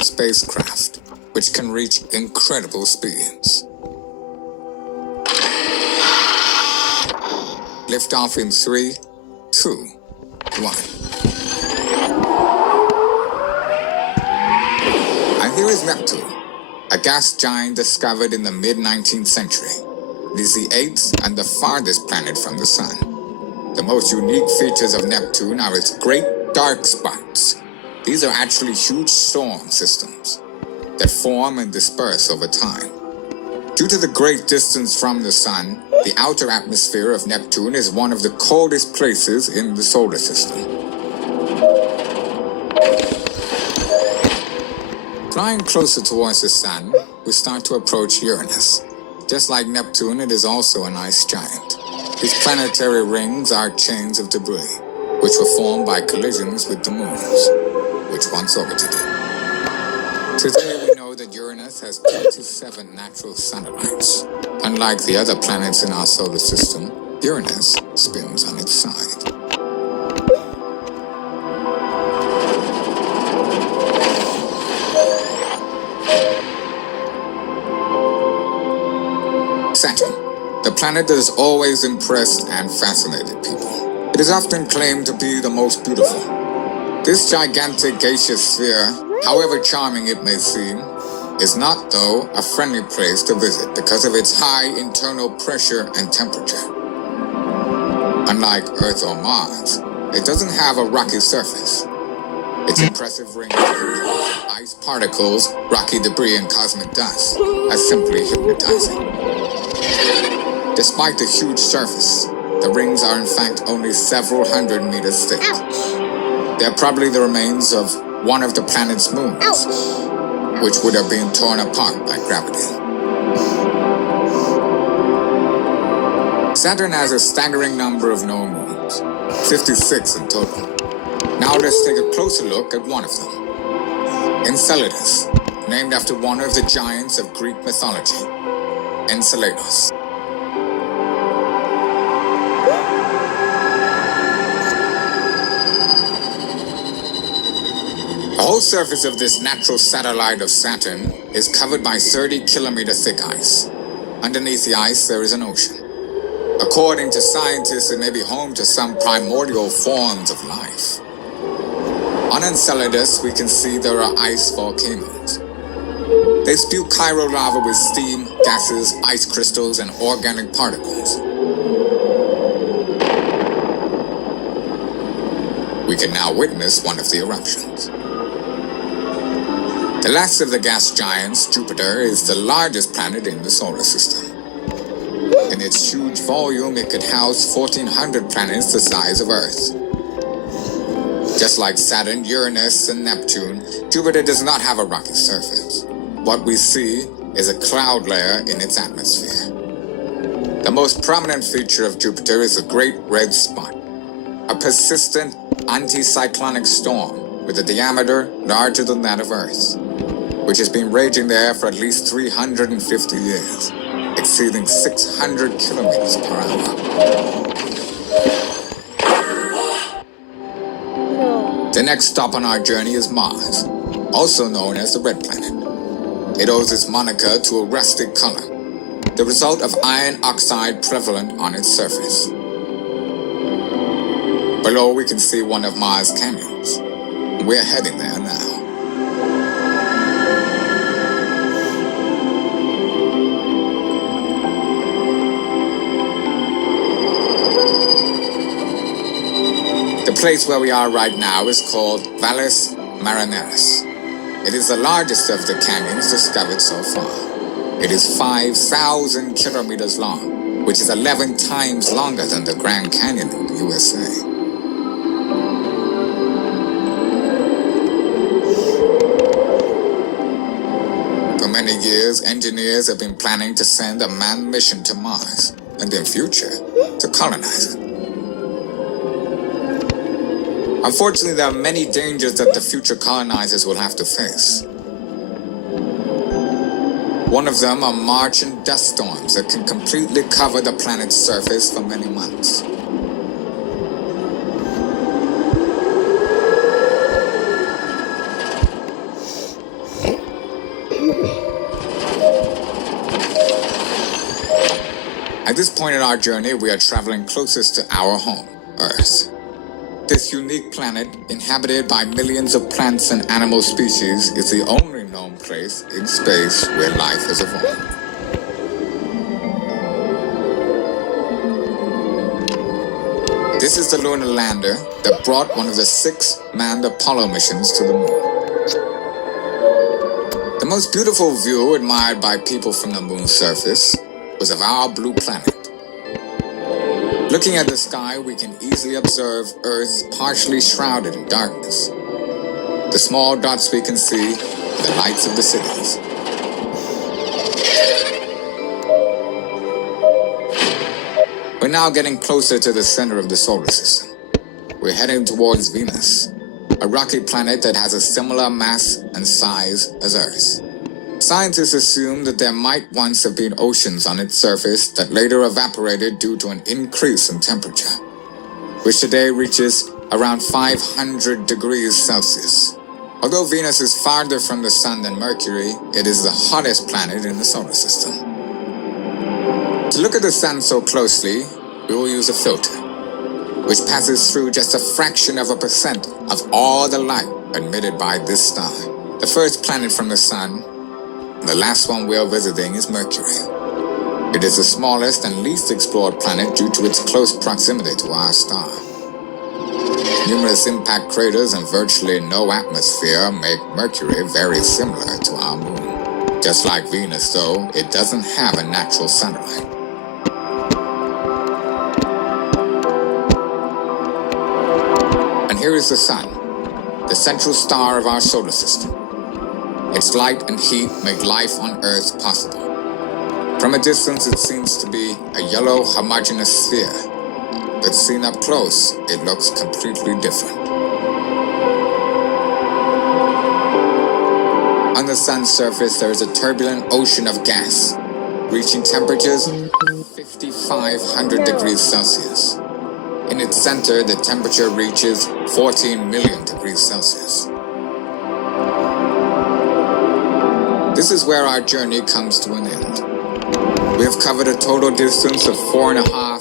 spacecraft, which can reach incredible speeds. Liftoff in 3, 2, 1. And here is Neptune, a gas giant discovered in the mid-19th century. It is the 8th and the farthest planet from the Sun. The most unique features of Neptune are its great dark spots. These are actually huge storm systems that form and disperse over time. Due to the great distance from the Sun, the outer atmosphere of Neptune is one of the coldest places in the solar system. Flying closer towards the Sun, we start to approach Uranus. Just like Neptune, it is also an ice giant. These planetary rings are chains of debris, which were formed by collisions with the moons, which once orbited it. Today we know that Uranus has 27 natural satellites. Unlike the other planets in our solar system, Uranus spins on its side. Saturn, the planet that has always impressed and fascinated people. It is often claimed to be the most beautiful. This gigantic gaseous sphere, however charming it may seem, is not, though, a friendly place to visit because of its high internal pressure and temperature. Unlike Earth or Mars, it doesn't have a rocky surface. Its impressive rings of ice particles, rocky debris, and cosmic dust are simply hypnotizing. Despite the huge surface, the rings are in fact only several hundred meters thick. They are probably the remains of one of the planet's moons, which would have been torn apart by gravity. Saturn has a staggering number of known moons, 56 in total. Now let's take a closer look at one of them. Enceladus, named after one of the giants of Greek mythology, Enceladus. The whole surface of this natural satellite of Saturn is covered by 30-kilometer thick ice. Underneath the ice, there is an ocean. According to scientists, it may be home to some primordial forms of life. On Enceladus, we can see there are ice volcanoes. They spew Cairo lava with steam, gases, ice crystals, and organic particles. We can now witness one of the eruptions. The last of the gas giants, Jupiter, is the largest planet in the solar system. In its huge volume, it could house 1,400 planets the size of Earth. Just like Saturn, Uranus, and Neptune, Jupiter does not have a rocky surface. What we see is a cloud layer in its atmosphere. The most prominent feature of Jupiter is the Great Red Spot, a persistent anticyclonic storm with a diameter larger than that of Earth, which has been raging there for at least 350 years, exceeding 600 kilometers per hour. The next stop on our journey is Mars, also known as the Red Planet. It owes its moniker to a rustic color, the result of iron oxide prevalent on its surface. Below we can see one of Mars' canyons. We're heading there now. The place where we are right now is called Valles Marineris. It is the largest of the canyons discovered so far. It is 5,000 kilometers long, which is 11 times longer than the Grand Canyon in the USA. For many years, engineers have been planning to send a manned mission to Mars, and in future, to colonize it. Unfortunately, there are many dangers that the future colonizers will have to face. One of them are Martian dust storms that can completely cover the planet's surface for many months. At this point in our journey, we are traveling closest to our home, Earth. This unique planet, inhabited by millions of plants and animal species, is the only known place in space where life has evolved. This is the lunar lander that brought one of the 6 manned Apollo missions to the moon. The most beautiful view admired by people from the moon's surface was of our blue planet. Looking at the sky, we can easily observe Earth partially shrouded in darkness. The small dots we can see are the lights of the cities. We're now getting closer to the center of the solar system. We're heading towards Venus, a rocky planet that has a similar mass and size as Earth. Scientists assume that there might once have been oceans on its surface that later evaporated due to an increase in temperature, which today reaches around 500 degrees Celsius. Although Venus is farther from the Sun than Mercury, it is the hottest planet in the solar system. To look at the Sun so closely, we will use a filter, which passes through just a fraction of a percent of all the light emitted by this star. The first planet from the Sun, and the last one we are visiting, is Mercury. It is the smallest and least explored planet due to its close proximity to our star. Numerous impact craters and virtually no atmosphere make Mercury very similar to our moon. Just like Venus, though, it doesn't have a natural sunlight. And here is the Sun, the central star of our solar system. Its light and heat make life on Earth possible. From a distance, it seems to be a yellow homogeneous sphere, but seen up close, it looks completely different. On the Sun's surface, there is a turbulent ocean of gas, reaching temperatures 5,500 degrees Celsius. In its center, the temperature reaches 14 million degrees Celsius. This is where our journey comes to an end. We have covered a total distance of 4.5